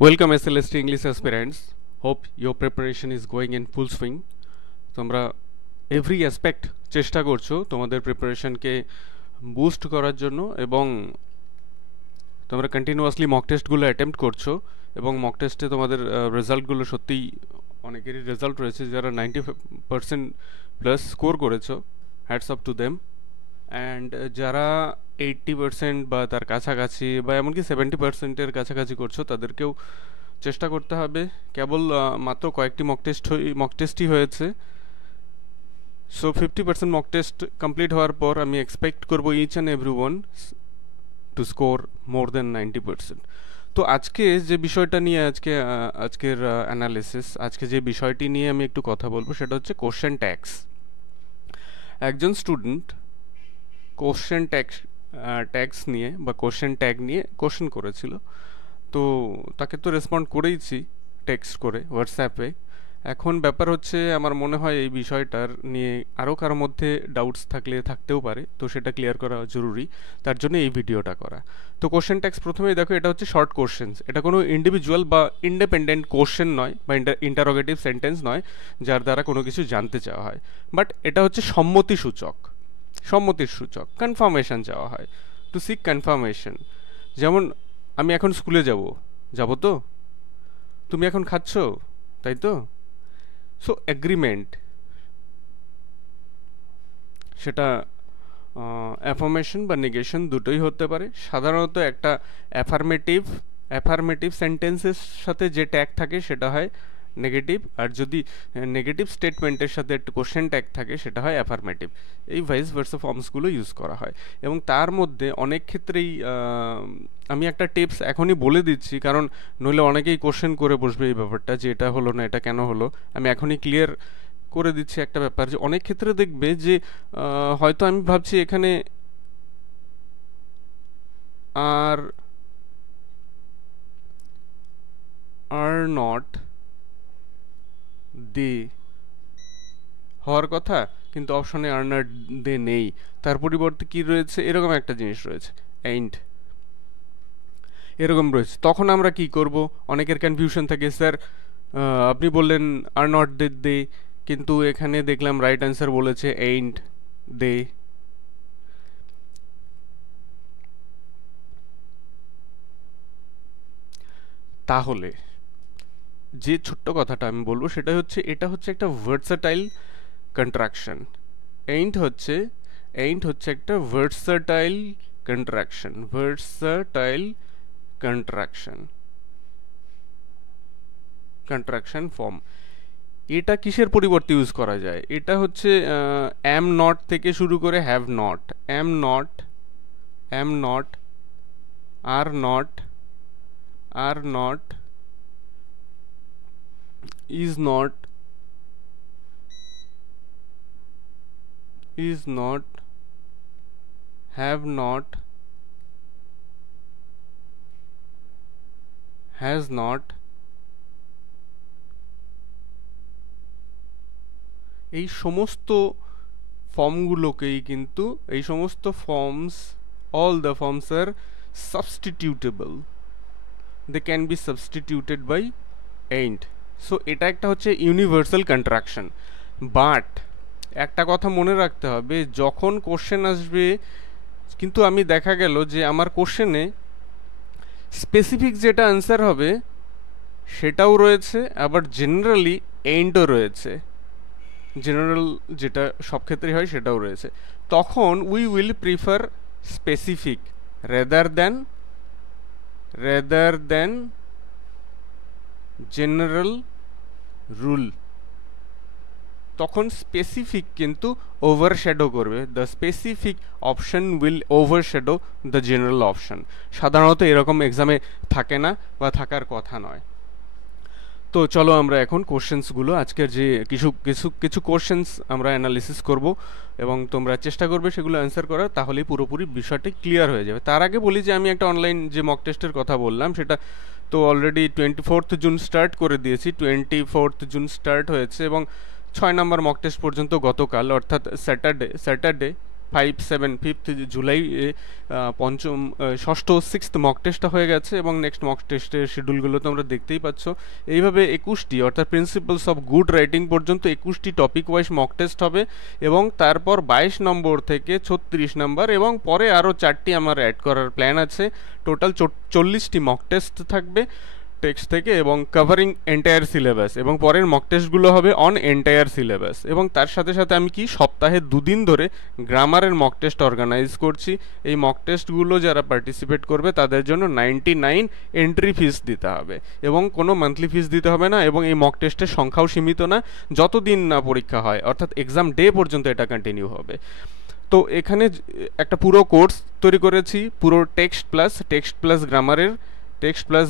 Welcome SLST English aspirants. Hope your preparation is going in full swing. তোমরা every aspect চেষ্টা করছো তোমাদের প্রিপারেশনকে boost করার জন্য এবং তোমরা কন্টিনিউয়াসলি মক টেস্টগুলো অ্যাটেম্প্ট করছো এবং মক টেস্টে তোমাদের রেজাল্টগুলো সত্যিই অনেকেরই রেজাল্ট রয়েছে যারা 90% প্লাস স্কোর করেছো, hats up to them. And যারা 80% বা তার কাছাকাছি বা এমনকি 70%-এর কাছাকাছি করছো তাদেরকেও চেষ্টা করতে হবে। কেবল মাত্র কয়েকটি মক টেস্টই হয়েছে, সো 50% মক টেস্ট কমপ্লিট হওয়ার পর আমি এক্সপেক্ট করবো each and every one to score more than 90%। তো আজকে যে বিষয়টা নিয়ে আজকের অ্যানালিসিস, আজকে যে বিষয়টি নিয়ে আমি একটু কথা বলবো সেটা হচ্ছে কোশ্চেন ট্যাগস। একজন স্টুডেন্ট কোশ্চেন ট্যাগস নিয়ে বা কোশ্চেন ট্যাগ নিয়ে কোশ্চেন করেছিল, তো তাকে তো রেসপন্ড করেইছি টেক্সট করে হোয়াটসঅ্যাপে। এখন ব্যাপার হচ্ছে আমার মনে হয় এই বিষয়টার নিয়ে আরও কারোর মধ্যে ডাউটস থাকতেও পারে, তো সেটা ক্লিয়ার করা জরুরি, তার জন্য এই ভিডিওটা করা। তো কোশ্চেন ট্যাগস প্রথমেই দেখো, এটা হচ্ছে শর্ট কোশ্চেন্স। এটা কোনো ইন্ডিভিজুয়াল বা ইন্ডিপেন্ডেন্ট কোশ্চেন নয় বা ইন্টারোগেটিভ সেন্টেন্স নয় যার দ্বারা কোনো কিছু জানতে চাওয়া হয়, বাট এটা হচ্ছে সম্মতির সূচক, কনফার্মেশন চাওয়া হয়, টু সিক কনফার্মেশন। যেমন আমি এখন স্কুলে যাব তো, তুমি এখন খাচ্ছ, তাই তো? সো এগ্রিমেন্ট, সেটা অ্যাফার্মেশন বা নেগেশন দুটোই হতে পারে। সাধারণত একটা অ্যাফার্মেটিভ সেন্টেন্সের সাথে যে ট্যাগ থাকে সেটা হয় নেগেটিভ, আর যদি নেগেটিভ স্টেটমেন্টের সাথে একটা কোশ্চেন ট্যাগ থাকে সেটা হয় অ্যাফার্মেটিভ। এই ভাইস ভার্সা ফর্মসগুলো ইউজ করা হয় এবং তার মধ্যে অনেক ক্ষেত্রেই আমি একটা টিপস এখনই বলে দিচ্ছি, কারণ নইলে অনেকেই কোশ্চেন করে বসবে এই ব্যাপারটা যে এটা হলো না, এটা কেন হলো। আমি এখনই ক্লিয়ার করে দিচ্ছি একটা ব্যাপার, যে অনেক ক্ষেত্রে দেখবে যে হয়তো আমি ভাবছি এখানে আর নট দে হওয়ার কথা, কিন্তু অপশনে আর্নার দে নেই, তার পরিবর্তে কি রয়েছে, এরকম একটা জিনিস রয়েছে, এন্ড এরকম রয়েছে। তখন আমরা কি করব? অনেকের কনফিউশন থাকে, স্যার আপনি বললেন আর নট দে, কিন্তু এখানে দেখলাম রাইট অ্যান্সার বলেছে এন্ড দে। তাহলে যে ছোট্ট কথাটা আমি বলবো সেটা হচ্ছে, এটা হচ্ছে একটা ভার্সাটাইল কন্ট্রাকশন। এইন্ট হচ্ছে একটা ভার্সাটাইল কন্ট্রাকশন ফর্ম। এটা কিসের পরিবর্তে ইউজ করা যায়? এটা হচ্ছে অ্যাম নট থেকে শুরু করে have not, am not, are not, is not, have not, has not, এই সমস্ত ফর্মগুলোকেই কিন্তু এই সমস্ত forms, all the forms are substitutable, they can be substituted by end. So এটা একটা হচ্ছে ইউনিভার্সাল কন্ট্রাকশন। বাট একটা কথা মনে রাখতে হবে, যখন কোশ্চেন আসবে, কিন্তু আমি দেখা গেল যে আমার কোশ্চেনে স্পেসিফিক যেটা আনসার হবে সেটাও রয়েছে, আবার জেনারেলি এন্ডও রয়েছে, জেনারেল যেটা সব ক্ষেত্রেই হয় সেটাও রয়েছে। তখন we will prefer specific rather than general rule. তখন স্পেসিফিক কিন্তু ওভারশ্যাডো করবে, the specific option will overshadow the general option. সাধারণত এরকম এক্সামে থাকে না বা থাকার কথা নয়। তো চলো আমরা এখন কোশ্চেন্সগুলো, আজকের যে কিছু কোশ্চেন্স আমরা অ্যানালিসিস করব এবং তোমরা চেষ্টা করবে সেগুলো অ্যান্সার করার, তাহলেই পুরোপুরি বিষয়টি ক্লিয়ার হয়ে যাবে। তার আগে বলি যে আমি একটা অনলাইন যে মক টেস্টের কথা বললাম সেটা তো অলরেডি 24 জুন স্টার্ট করে দিয়েছি। 24 জুন স্টার্ট হয়েছে এবং 6 নম্বর মক টেস্ট পর্যন্ত গতকাল, অর্থাৎ স্যাটারডে 5th জুলাই পঞ্চম ষষ্ঠ 6th মক টেস্টটা হয়ে গেছে এবং নেক্সট মক টেস্টের শিডিউলগুলো তোমরা দেখতেই পাচ্ছ। এইভাবে 21টি অর্থাৎ প্রিন্সিপালস অফ গুড রাইটিং পর্যন্ত 21টি টপিক ওয়াইজ মক টেস্ট হবে এবং তারপর 22 নম্বর থেকে 36 নম্বর এবং পরে আরও 4টি আমার অ্যাড করার প্ল্যান আছে। টোটাল 40টি মক টেস্ট থাকবে টেক্সট থেকে এবং কভারিং এন্টায়ার সিলেবাস, এবং পরের মক টেস্টগুলো হবে অন এন্টায়ার সিলেবাস। এবং তার সাথে সাথে আমি কি সপ্তাহে 2 দিন ধরে গ্রামারের মক টেস্ট অর্গানাইজ করছি। এই মক টেস্টগুলো যারা পার্টিসিপেট করবে তাদের জন্য 99 এন্ট্রি ফিস দিতে হবে এবং কোনো মান্থলি ফিস দিতে হবে না, এবং এই মক টেস্টের সংখ্যাও সীমিত না, যতদিন না পরীক্ষা হয় অর্থাৎ এক্সাম ডে পর্যন্ত এটা কন্টিনিউ হবে। তো এখানে একটা পুরো কোর্স তৈরি করেছি, পুরো টেক্সট প্লাস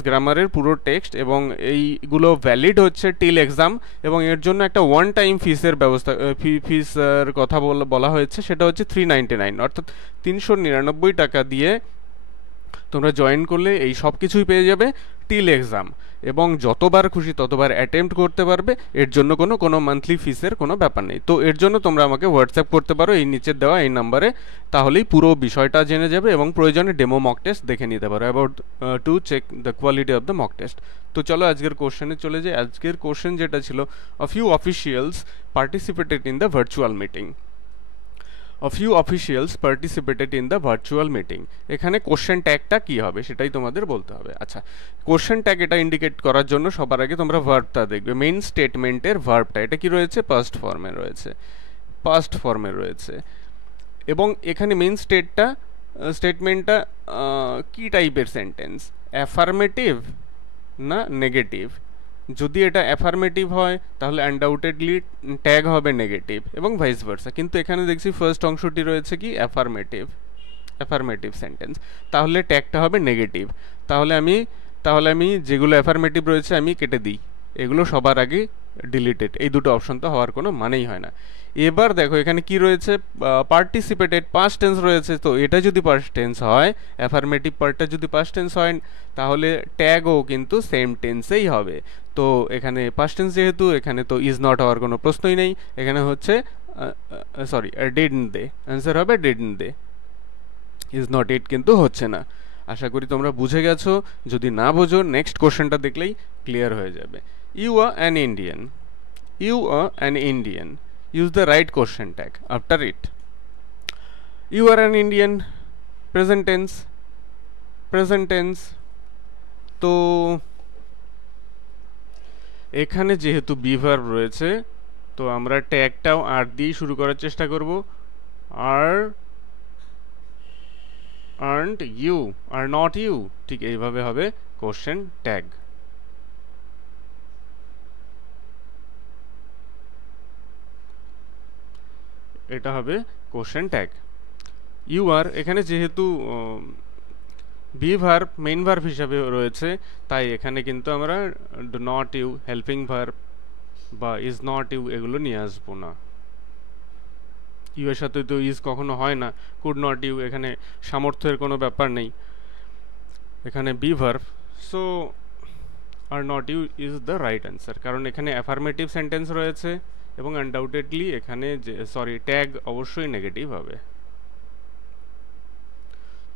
গ্রামারের পুরো টেক্সট, এবং এইগুলো ভ্যালিড হচ্ছে টিল এক্সাম, এবং এর জন্য একটা ওয়ান টাইম ফিসের ব্যবস্থা ফিসের কথা বলা হয়েছে, সেটা হচ্ছে 399 অর্থাৎ 399 টাকা দিয়ে তোমরা জয়েন করলে এই সব কিছুই পেয়ে যাবে টিল এক্সাম, এবং যতবার খুশি ততবার অ্যাটেম্প্ট করতে পারবে। এর জন্য কোনো মান্থলি ফিসের কোনো ব্যাপার নেই। তো এর জন্য তোমরা আমাকে হোয়াটসঅ্যাপ করতে পারো এই নিচের দেওয়া এই নাম্বারে, তাহলেই পুরো বিষয়টা জেনে যাবে এবং প্রয়োজনে ডেমো মক টেস্ট দেখে নিতে পারো about to check the quality of the mock test. তো চলো আজকের কোশ্চেনে চলে যাই। আজকের কোশ্চেন যেটা ছিল, a few officials participated in the virtual meeting. A few officials participated in the virtual meeting. এখানে কোশ্চেন ট্যাগটা কি হবে সেটাই তোমাদের বলতে হবে। আচ্ছা, কোশ্চেন ট্যাগ এটা ইন্ডিকেট করার জন্য সবার আগে তোমরা ভার্বটা দেখবে। মেইন স্টেটমেন্টের ভার্বটা এটা কি রয়েছে, পাস্ট ফর্মে রয়েছে এবং এখানে মেইন স্টেটমেন্টটা কি টাইপের সেন্টেন্স, অ্যাফার্মেটিভ না নেগেটিভ? যদি এটা অ্যাফার্মেটিভ হয় তাহলে আনডাউটেডলি ট্যাগ হবে নেগেটিভ এবং ভাইস ভার্সা, কিন্তু এখানে দেখছি ফার্স্ট অংশটি রয়েছে কি অ্যাফার্মেটিভ সেন্টেন্স, তাহলে ট্যাগটা হবে নেগেটিভ। তাহলে আমি যেগুলো অ্যাফার্মেটিভ রয়েছে আমি কেটে দিই, এগুলো সবার আগে ডিলিটেড। এই দুটো অপশন তো হওয়ার কোনো মানেই হয় না। এবার দেখো এখানে কি রয়েছে, পার্টিসিপেটেড পাস্ট টেন্স রয়েছে, তো এটা যদি পাস্ট টেন্স হয়, অ্যাফার্মেটিভ পার্টটা যদি পাস্ট টেন্স হয় তাহলে ট্যাগও কিন্তু সেম টেন্সেই হবে। তো এখানে পাস্ট টেন্স যেহেতু, এখানে তো ইজ নট হওয়ার কোনো প্রশ্নই নেই, এখানে হচ্ছে ডিডন্ট দে, অ্যান্সার হবে ডিডন্ট দে, ইজ নট ইট কিন্তু হচ্ছে না। আশা করি তোমরা বুঝে গেছো, যদি না বোঝো নেক্সট কোশ্চেনটা দেখলেই ক্লিয়ার হয়ে যাবে। You are an Indian, use the right question tag after it. You are an Indian, present tense। তো এখানে যেহেতু বি ভার্ব রয়েছে তো আমরা ট্যাগটাও আর দিয়ে শুরু করার চেষ্টা করব। aren't you, are not you, ঠিক এইভাবে হবে কোশ্চেন ট্যাগ। এটা হবে কোশ্চেন ট্যাগ। ইউ আর এখানে যেহেতু বি ভার্ব মেইন ভার্ব হিসাবে রয়েছে, তাই এখানে কিন্তু আমরা do not you, helping verb বা ইজ নট ইউ এগুলো নিয়ে আসবো না। ইউ এর সাথে তো ইজ কখনো হয় না। কুড নট ইউ, এখানে সামর্থ্যের কোনো ব্যাপার নেই, এখানে be verb. So are not you is the right answer, কারণ এখানে অ্যাফার্মেটিভ সেন্টেন্স রয়েছে এবং আনডাউটেডলি এখানে ট্যাগ অবশ্যই নেগেটিভ হবে।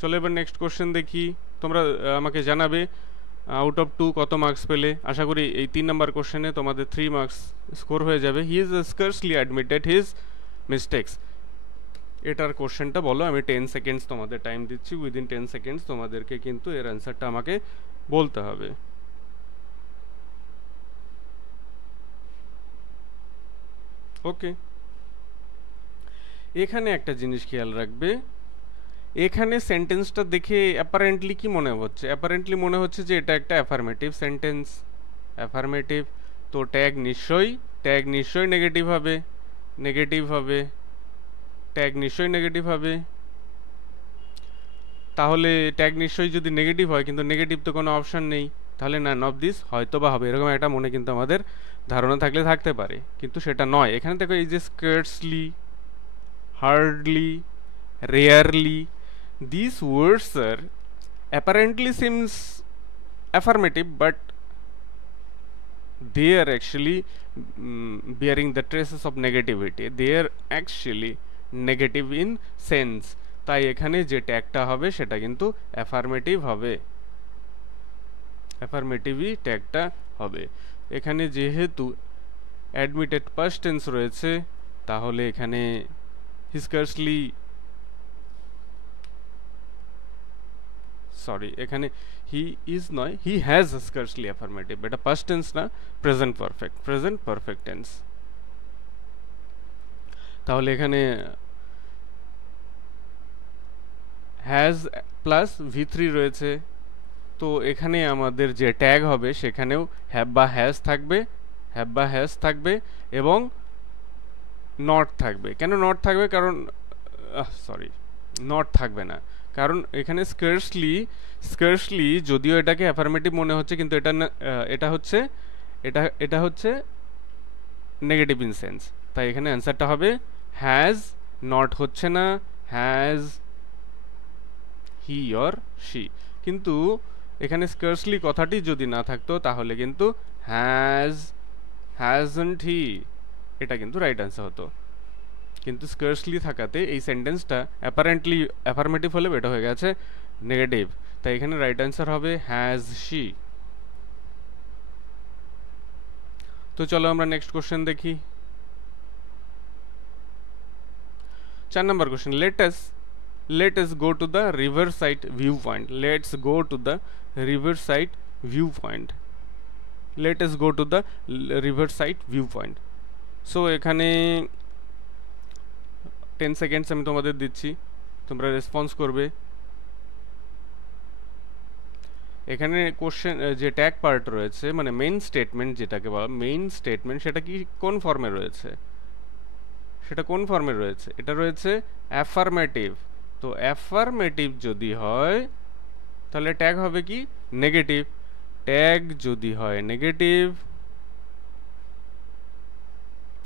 চলো এবার নেক্সট কোশ্চেন দেখি। তোমরা আমাকে জানাবে আউট অফ 2 কত মার্কস পেলে। আশা করি এই 3 নাম্বার কোশ্চেনে তোমাদের 3 মার্কস স্কোর হয়ে যাবে। He is scarcely admitted his mistakes, এটার কোশ্চেনটা বলো। আমি 10 সেকেন্ডস তোমাদের টাইম দিচ্ছি, উইদিন 10 সেকেন্ডস তোমাদেরকে কিন্তু এর অ্যান্সারটা আমাকে বলতে হবে। ওকে, এখানে একটা জিনিস খেয়াল রাখবে, এখানে সেন্টেন্সটা দেখে অ্যাপারেন্টলি কি মনে হচ্ছে? অ্যাপারেন্টলি মনে হচ্ছে যে এটা একটা অ্যাফার্মেটিভ সেন্টেন্স, অ্যাফার্মেটিভ, তো ট্যাগ নিশ্চয়ই নেগেটিভ হবে, ট্যাগ নিশ্চয়ই নেগেটিভ হবে। তাহলে ট্যাগ নিশ্চয়ই যদি নেগেটিভ হয়, কিন্তু নেগেটিভ তো কোনো অপশন নেই, তাহলে নান অফ দিস হয়তো বা হবে, এরকম একটা মনে কিন্তু আমাদের ধারণা থাকতে পারে, কিন্তু সেটা নয়। এখানে দেখো এই যে scarcely, hardly, rarely, these words are apparently seems affirmative, but they are actually bearing the traces of negativity. They are actually negative in sense, তাই এখানে যে ট্যাগটা হবে সেটা কিন্তু অ্যাফার্মেটিভ হবে, অ্যাফার্মেটিভই ট্যাগটা হবে। এখানে যেহেতু অ্যাডমিটেড পাস্ট টেন্স রয়েছে, তাহলে এখানে স্কার্সলি, সরি এখানে হি ইজ নয়, হি হ্যাজ স্কার্সলি অ্যাফার্মেটিভ, এটা পাস্ট টেন্স না, present perfect, present perfect tense. তাহলে এখানে হ্যাজ প্লাস V3 রয়েছে, তো এখানে আমাদের যে ট্যাগ হবে সেখানেও হ্যাভ বা হ্যাজ থাকবে, হ্যাভ বা হ্যাজ থাকবে এবং নট থাকবে। কেন নট থাকবে? কারণ সরি, নট থাকবে না, কারণ এখানে স্কার্সলি যদিও এটাকে অ্যাফার্মেটিভ মনে হচ্ছে, কিন্তু এটা এটা হচ্ছে এটা হচ্ছে নেগেটিভ ইন সেন্স, তাই এখানে অ্যান্সারটা হবে হ্যাজ, নট হচ্ছে না, হ্যাজ হি অর শি। কিন্তু এখানে স্কার্সলি কথাটি যদি না থাকতো তাহলে কিন্তু হ্যাজন্ট হি, এটা কিন্তু রাইট অ্যান্সার হতো। কিন্তু স্কার্সলি থাকাতে এই সেন্টেন্সটা অ্যাপারেন্টলি অ্যাফার্মেটিভ হলে এটা হয়ে গেছে নেগেটিভ, তাই এখানে রাইট অ্যান্সার হবে হ্যাজ শি। তো চলো আমরা নেক্সট কোশ্চেন দেখি। 4 নম্বর question, let us go to the riverside viewpoint. Let's go to the riverside viewpoint. Let us go to the riverside viewpoint. So এখানে 10 সেকেন্ডস আমি তোমাদের দিচ্ছি, তোমরা রেসপন্স করবে। এখানে কোশ্চেন যে ট্যাগ পার্ট রয়েছে, মানে মেইন স্টেটমেন্ট যেটাকে বলা মেইন স্টেটমেন্ট, সেটা কি কোন ফর্মে রয়েছে? সেটা কোন ফর্মে রয়েছে? এটা রয়েছে অ্যাফার্মেটিভ। তো অ্যাফার্মেটিভ যদি হয় তাহলে ট্যাগ হবে কি? নেগেটিভ। ট্যাগ যদি হয় নেগেটিভ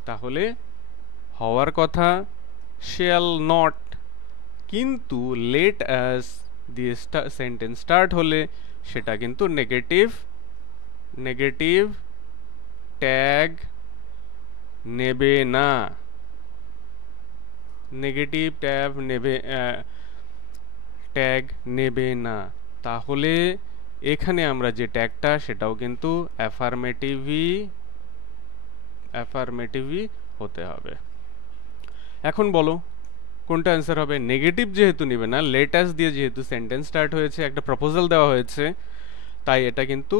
তাহলে হওয়ার কথা শ্যাল নট, কিন্তু লেট অ্যাজ দিয়ে সেন্টেন্স স্টার্ট হলে সেটা কিন্তু নেগেটিভ ট্যাগ নেবে না, নেগেটিভ ট্যাগ নেবে না। তাহলে এখানে আমরা যে ট্যাগটা সেটাও কিন্তু অ্যাফার্মেটিভই হতে হবে। এখন বলো কোনটা অ্যান্সার হবে? নেগেটিভ যেহেতু নেবে না, লেটাস দিয়ে যেহেতু সেন্টেন্স স্টার্ট হয়েছে, একটা প্রপোজাল দেওয়া হয়েছে, তাই এটা কিন্তু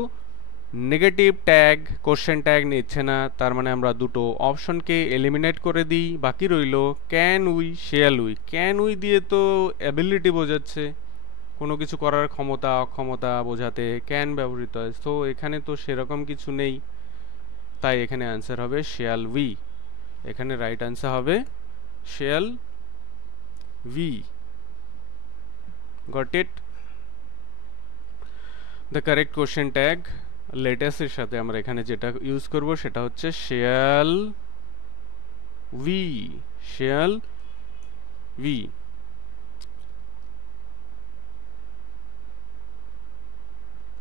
নেগেটিভ ট্যাগ, কোশ্চেন ট্যাগ নিচ্ছে না। তার মানে আমরা দুটো অপশনকে এলিমিনেট করে দিই, বাকি রইল ক্যান উই, শেয়াল উই। ক্যান উই দিয়ে তো অ্যাবিলিটি বোঝাচ্ছে, কোনো কিছু করার ক্ষমতা অক্ষমতা বোঝাতে ক্যান ব্যবহৃত হয়, তো এখানে তো সেরকম কিছু নেই, তাই এখানে অ্যান্সার হবে শেয়াল উই। এখানে রাইট অ্যান্সার হবে shall we. Got it? The correct question tag লেটেস্টের সাথে আমরা এখানে যেটা ইউজ করব সেটা হচ্ছে শেয়াল উই।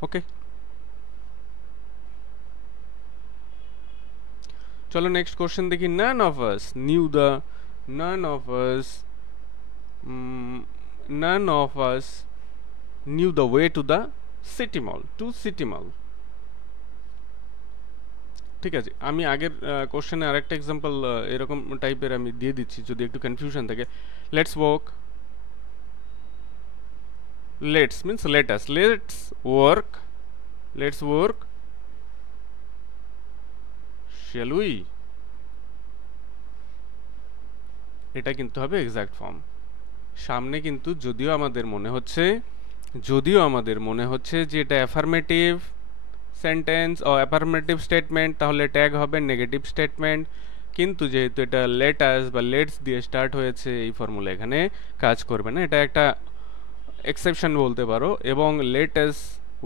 ওকে, চলো নেক্সট কোশ্চেন দেখি। none of us knew the way to the city mall. ঠিক আছে, আমি আগের কোশ্চেনে আরেকটা এক্সাম্পল এরকম টাইপের আমি দিয়ে দিচ্ছি যদি একটু কনফিউশন থাকে। Let's work, let's means let us, let's work shall we, এটা কিন্তু হবে এক্সাক্ট ফর্ম। সামনে কিন্তু যদিও আমাদের মনে হচ্ছে যে এটা অ্যাফার্মেটিভ সেন্টেন্স ও অ্যাফার্মেটিভ স্টেটমেন্ট, তাহলে ট্যাগ হবে নেগেটিভ স্টেটমেন্ট, কিন্তু যেহেতু এটা লেটাস বা লেটস দিয়ে স্টার্ট হয়েছে, এই ফর্মুলা এখানে কাজ করবে না, এটা একটা এক্সেপশন বলতে পারো। এবং লেটাস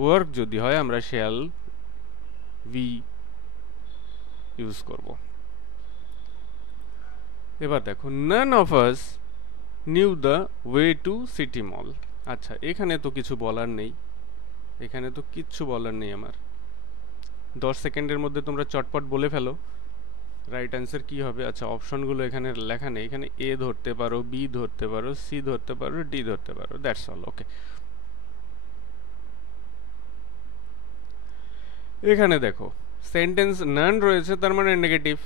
ওয়ার্ক যদি হয় আমরা শ্যাল উই ইউজ করব। এবার দেখো none of us knew the way to city mall. আচ্ছা, এখানে তো কিছু বলার নেই, আমার। 10 সেকেন্ডের মধ্যে তোমরা চটপট বলে ফেলো রাইট অ্যান্সার কি হবে? আচ্ছা, অপশনগুলো এখানে লেখা নেই, এখানে এ ধরতে পারো, বি ধরতে পারো, সি ধরতে পারো, ডি ধরতে পারো, দ্যাটস অল। ওকে, এখানে দেখো সেন্টেন্স নান রয়েছে, তার মানে নেগেটিভ।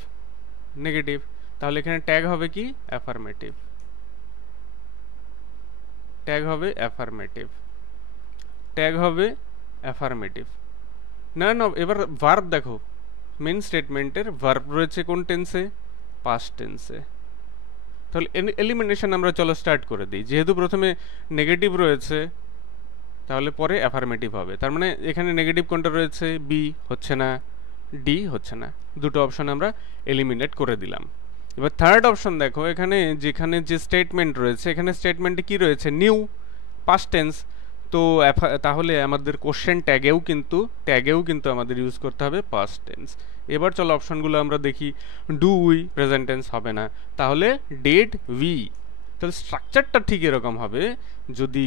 নেগেটিভ, তাহলে এখানে ট্যাগ হবে কি? অ্যাফার্মেটিভ। ট্যাগ হবে অ্যাফার্মেটিভ। ট্যাগ হবে অ্যাফার্মেটিভ। নান অফ, এবার ভার্ব দেখো, মেন স্টেটমেন্টের ভার্ব রয়েছে কোন টেন্সে? পাস্ট টেন্সে। তাহলে এলিমিনেশন আমরা চলো স্টার্ট করে দিই। যেহেতু প্রথমে নেগেটিভ রয়েছে, তাহলে পরে অ্যাফার্মেটিভ হবে। তার মানে এখানে নেগেটিভ কোনটা রয়েছে? বি হচ্ছে না, ডি হচ্ছে না, দুটো অপশন আমরা এলিমিনেট করে দিলাম। এবার থার্ড অপশন দেখো, এখানে যেখানে যে স্টেটমেন্ট রয়েছে, এখানে স্টেটমেন্টে কি রয়েছে? New, past tense. তো তাহলে আমাদের কোশ্চেন ট্যাগেও কিন্তু আমাদের ইউজ করতে হবে পাস্ট টেন্স। এবার চলো অপশনগুলো আমরা দেখি। ডু উই, প্রেজেন্ট টেন্স হবে না, তাহলে ডেড উই। তাহলে স্ট্রাকচারটা ঠিক এরকম হবে। যদি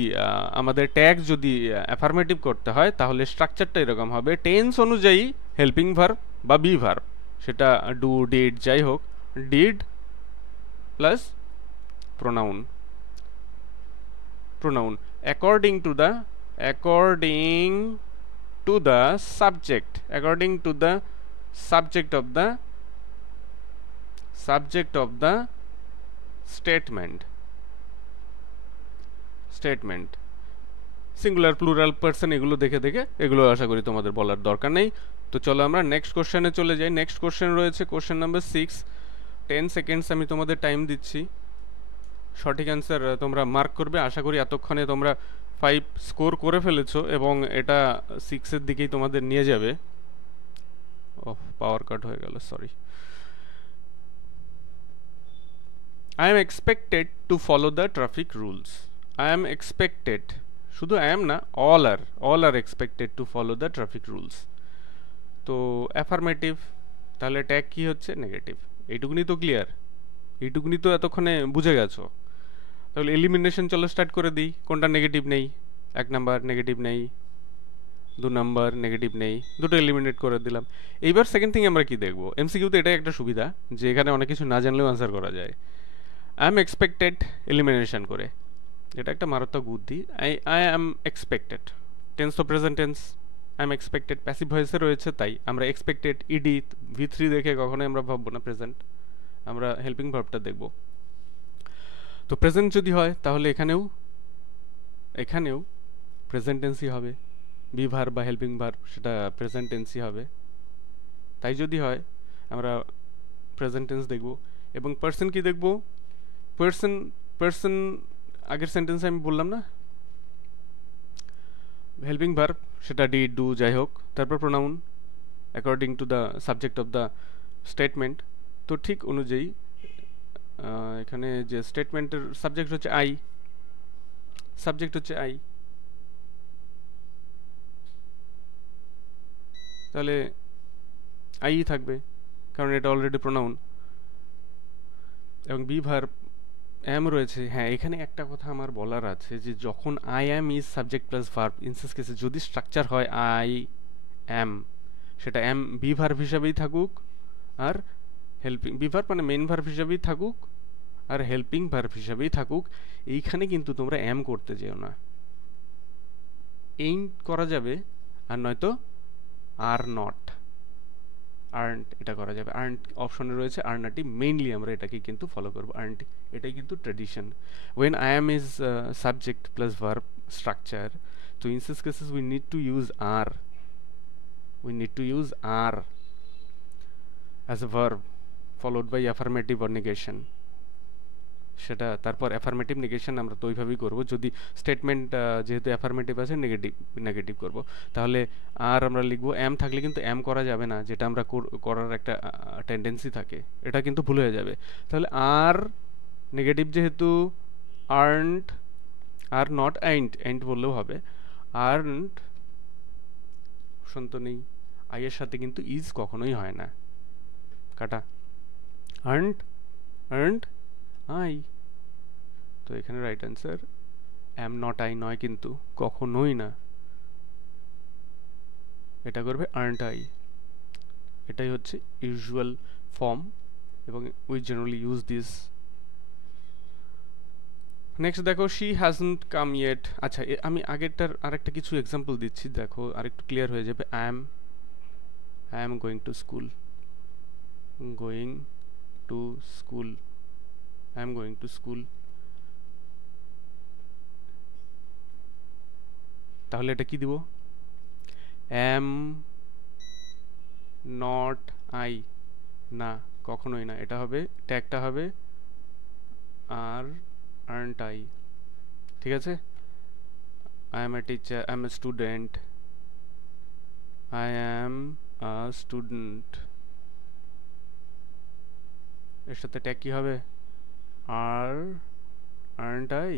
আমাদের ট্যাগ যদি অ্যাফার্মেটিভ করতে হয়, তাহলে স্ট্রাকচারটা এরকম হবে, টেন্স অনুযায়ী হেল্পিং ভার্ব বা বি ভার্ব, সেটা ডু, ডিড যাই হোক, did plus pronoun. Pronoun according to the according to the subject, according to the subject of the statement। Statement singular, plural, person, এগুলো দেখে দেখে এগুলো আশা করি তোমাদের বলার দরকার নেই। তো চলো আমরা নেক্সট কোশ্চেনে চলে যাই। নেক্সট কোশ্চেন রয়েছে কোশ্চেন নাম্বার 6। 10 সেকেন্ডস আমি তোমাদের টাইম দিচ্ছি, সঠিক অ্যান্সার তোমরা মার্ক করবে। আশা করি এতক্ষণে তোমরা 5 স্কোর করে ফেলেছো এবং এটা 6-এর দিকেই তোমাদের নিয়ে যাবে। ওহ, পাওয়ার কাট হয়ে গেল, sorry. I am expected to follow the traffic rules. I am expected, শুধু I am না, all are expected to follow the traffic rules। তো অ্যাফার্মেটিভ, তাহলে ট্যাগ কি হচ্ছে? নেগেটিভ। এইটুকুনি তো ক্লিয়ার, এইটুকুনি তো এতক্ষণে বুঝে গেছো। তাহলে এলিমিনেশন চলো স্টার্ট করে দিই। কোনটা নেগেটিভ নেই? 1 নাম্বার নেগেটিভ নেই, 2 নাম্বার নেগেটিভ নেই, দুটো এলিমিনেট করে দিলাম। এইবার সেকেন্ড থিং আমরা কি দেখবো? এমসিকিউতে এটাই একটা সুবিধা যে এখানে অনেক কিছু না জানলেও আনসার করা যায়। আই এম এক্সপেক্টেড এলিমিনেশন করে, এটা একটা মারাত্মক বুদ্ধি। আই অ্যাম এক্সপেক্টেড, টেন্স তো present tense. I am expected passive ভয়েসে রয়েছে, তাই আমরা এক্সপেক্টেড ইডি V3 দেখে কখনোই আমরা ভাববো না প্রেজেন্ট, আমরা হেল্পিং ভার্বটা দেখব। তো প্রেজেন্ট যদি হয় তাহলে এখানেও প্রেজেন্ট টেন্সই হবে, বি ভার্ব বা হেল্পিং ভার্ব সেটা প্রেজেন্ট টেন্সই হবে। তাই যদি হয় আমরা প্রেজেন্ট টেন্স দেখব। এবং পার্সন কি দেখব? পার্সন আগের সেন্টেন্সে আমি বললাম না, হেল্পিং ভার্ব সেটা ডিড, ডু যাই হোক, তারপর pronoun according to the subject of the statement. তো ঠিক অনুযায়ী এখানে যে স্টেটমেন্টের সাবজেক্ট হচ্ছে আই, তাহলে আই থাকবে, কারণ এটা অলরেডি প্রোনাউন। এবং বি ভার্ব অ্যাম রয়েছে। হ্যাঁ, এখানে একটা কথা আমার বলার আছে যে যখন I am is subject plus verb, ইনসেস কেসে যদি স্ট্রাকচার হয় আই অ্যাম, সেটা অ্যাম বি ভার্ব হিসাবেই থাকুক, আর হেল্পিং বি ভার্ব মানে মেন ভার্ব হিসাবেই থাকুক, আর হেল্পিং ভার্ব হিসাবেই থাকুক, এইখানে কিন্তু তোমরা অ্যাম করতে যেও না। এইন্ট করা যাবে, আর নয়তো আর নট, আর্নড এটা করা যাবে। আর্নড অপশনে রয়েছে আর্নাটি, মেইনলি আমরা এটাকে কিন্তু ফলো করব। আর্নড এটাই কিন্তু tradition. When I am is subject plus verb structure, তো in this cases we need to use are, as a verb followed by affirmative or negation. সেটা তারপর অ্যাফার্মেটিভ নেগেশন আমরা তো ওইভাবেই করবো। যদি স্টেটমেন্ট যেহেতু অ্যাফার্মেটিভ আছে, নেগেটিভ করব। তাহলে আর আমরা লিখবো, অ্যাম থাকলে কিন্তু অ্যাম করা যাবে না, যেটা আমরা করার একটা টেন্ডেন্সি থাকে, এটা কিন্তু ভুল হয়ে যাবে। তাহলে আর নেগেটিভ যেহেতু, আর্নড, আর নট এন্ড বললেও হবে। আর্নড শুনতো নেই, আইয়ের সাথে কিন্তু ইজ কখনোই হয় না, কাটা। আর্নড আই, তো এখানে right answer am not I নয়, কিন্তু কখনোই না, এটা করবে আর্নড আই। এটাই হচ্ছে ইউজুয়াল ফর্ম এবং we generally use this. Next দেখো শি হ্যাজন্ট কাম ইয়েট। আচ্ছা আমি আগেরটার আরেকটা কিছু এক্সাম্পল দিচ্ছি, দেখো আরেকটু ক্লিয়ার হয়ে যাবে। I am going to school, going to school, I am going to school. তাহলে এটা কি দিব? এম নট আই, না কখনোই না, এটা হবে ট্যাগটা হবে আর আর্নট আই। ঠিক আছে, I M a teacher, I M a student, I am a student, এর সাথে ট্যাগ কি হবে? আর আর্নট আই।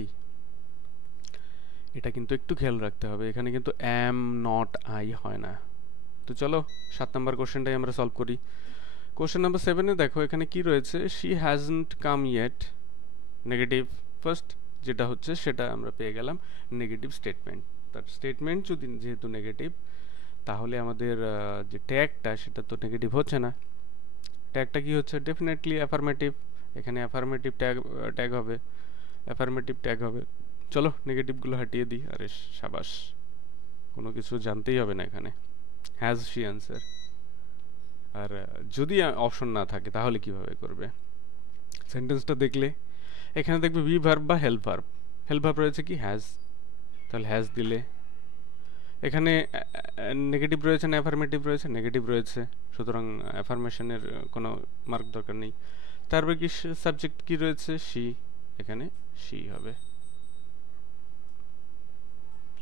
এটা কিন্তু একটু খেয়াল রাখতে হবে, এখানে কিন্তু অ্যাম নট আই হয় না। তো চলো 7 নম্বর কোশ্চেনটাই আমরা সলভ করি। কোশ্চেন নাম্বার 7-এ দেখো এখানে কি রয়েছে, she hasn't come yet, negative first যেটা হচ্ছে সেটা আমরা পেয়ে গেলাম নেগেটিভ স্টেটমেন্ট। তার স্টেটমেন্ট যদি যেহেতু নেগেটিভ, তাহলে আমাদের যে ট্যাগটা সেটা তো নেগেটিভ হচ্ছে না। ট্যাগটা কি হচ্ছে? ডেফিনেটলি অ্যাফার্মেটিভ, এখানে অ্যাফার্মেটিভ ট্যাগ হবে, অ্যাফার্মেটিভ ট্যাগ হবে। চলো নেগেটিভগুলো হাটিয়ে দিই। আরে সাবাস, কোনো কিছু জানতেই হবে না এখানে, হ্যাজ শি অ্যান্সার। আর যদি অপশন না থাকে তাহলে কিভাবে করবে? সেন্টেন্সটা দেখলে এখানে দেখবে বি ভার্ব বা হেল্প ভার্ব। হেল্প ভার্ব রয়েছে কি? হ্যাজ, তাহলে হ্যাজ দিলে। এখানে নেগেটিভ রয়েছে না অ্যাফার্মেটিভ রয়েছে? নেগেটিভ রয়েছে, সুতরাং অ্যাফার্মেশনের কোনো মার্ক দরকার নেই। তারপর কি সাবজেক্ট কি রয়েছে? শি, এখানে শি হবে।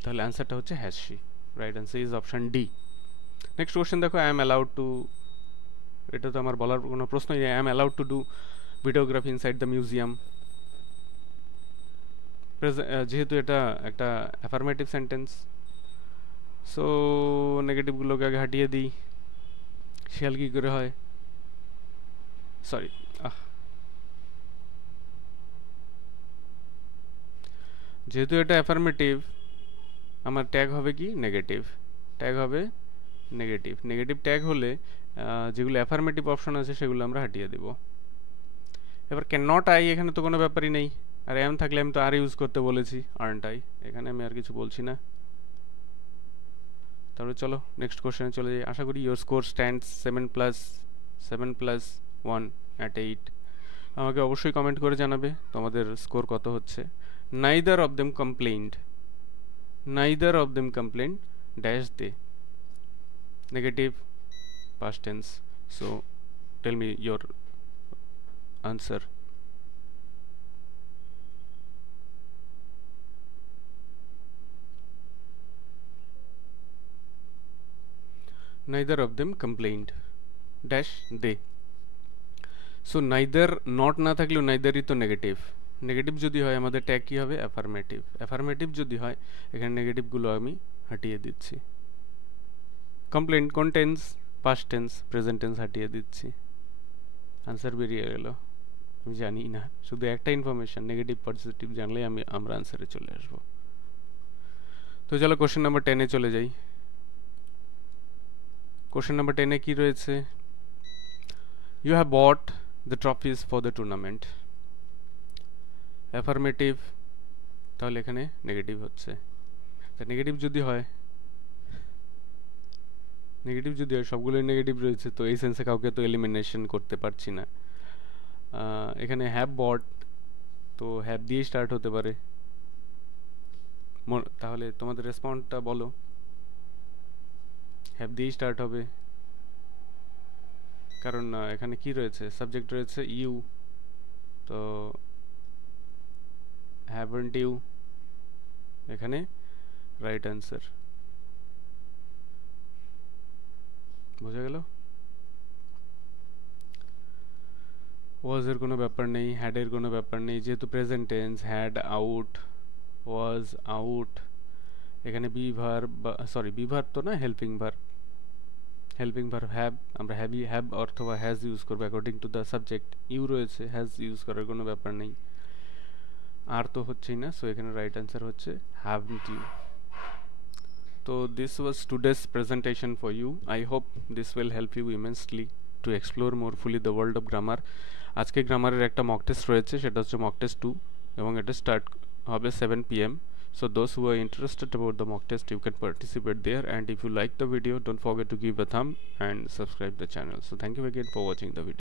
তাহলে অ্যান্সারটা হচ্ছে has she. Right answer is option D. Next question দেখো, আই এম অ্যালাউড টু, এটা তো আমার বলার কোনো প্রশ্নই নেই। I am allowed to do videography inside the museum. যেহেতু এটা একটা অ্যাফার্মেটিভ সেন্টেন্স, সো নেগেটিভগুলোকে আগে হাটিয়ে দিই। শিয়াল কি করে হয়, সরি যেহেতু এটা অ্যাফার্মেটিভ, আমার ট্যাগ হবে কি? নেগেটিভ। ট্যাগ হবে নেগেটিভ। নেগেটিভ ট্যাগ হলে যেগুলো অ্যাফার্মেটিভ অপশন আছে সেগুলো আমরা হাটিয়ে দেব। এবার ক্যান নট আই, এখানে তো কোনো ব্যাপারই নেই, আর এম থাকলে আমি তো আর ইউজ করতে বলেছি, আর্নট আই, এখানে আমি আর কিছু বলছি না। তাহলে চলো নেক্সট কোশ্চেনে চলে যাই। আশা করি ইয়োর স্কোর স্ট্যান্ডস 7+1 অ্যাট 8। আমাকে অবশ্যই কমেন্ট করে জানাবে তোমাদের স্কোর কত হচ্ছে। Neither of them complained, neither of them complained dash they, negative past tense. So tell me your answer. Neither of them complained dash they. So neither not না থাকলেও neither ই তো নেগেটিভ। নেগেটিভ যদি হয় আমাদের tag কি হবে? Affirmative. Affirmative যদি হয় এখানে নেগেটিভগুলো আমি হাটিয়ে দিচ্ছি। কমপ্লেন্ট কোন টেন্স? পাস্ট টেন্স, প্রেজেন্ট টেন্স হাটিয়ে দিচ্ছি। আনসার বেরিয়ে গেল। আমি জানি না, শুধু একটা ইনফরমেশন নেগেটিভ পজিটিভ জানলেই আমরা আনসারে চলে আসবো। তো চলো কোশ্চেন নাম্বার 10-এ চলে যাই। কোশ্চেন নাম্বার 10-এ কি রয়েছে? You have bought the trophies for the tournament. Affirmative, তাহলে এখানে নেগেটিভ হচ্ছে। তা নেগেটিভ যদি হয়, নেগেটিভ যদি হয়, সবগুলোই নেগেটিভ রয়েছে, তো এই সেন্সে কাউকে তো এলিমিনেশন করতে পারছি না। এখানে হ্যাভ বট, তো হ্যাভ দিয়ে স্টার্ট হতে পারে। তাহলে তোমাদের রেসপন্সটা বলো। হ্যাভ দিয়ে স্টার্ট হবে, কারণ এখানে কি রয়েছে? সাবজেক্ট রয়েছে ইউ, তো হ্যাভন্ট ইউ এখানে রাইট অ্যান্সার। বোঝা গেল? ওয়াজ এর কোনো ব্যাপার নেই, হ্যাড এর কোনো ব্যাপার নেই, যেহেতু present tense. Had out, was out, এখানে be verb, sorry be verb তো না, helping verb. Helping verb have, আমরা হ্যাভ অথবা হ্যাজ ইউজ করবো according to the subject. You রয়েছে, হ্যাজ ইউজ করার কোনো ব্যাপার নেই। আর তো হচ্ছেই না, সো এখানে রাইট অ্যান্সার হচ্ছে হ্যাভন্ট ইউ। তো this was today's presentation for you. I hope this will help you immensely to explore more fully the world of grammar. আজকে গ্রামারের একটা মক টেস্ট রয়েছে, সেটা হচ্ছে মক টেস্ট 2, এবং এটা স্টার্ট হবে 7 PM. So those who are interested about the mock test, you can participate there, and if you like the video, don't forget to give a thumb and subscribe the channel. So thank you again for watching the video.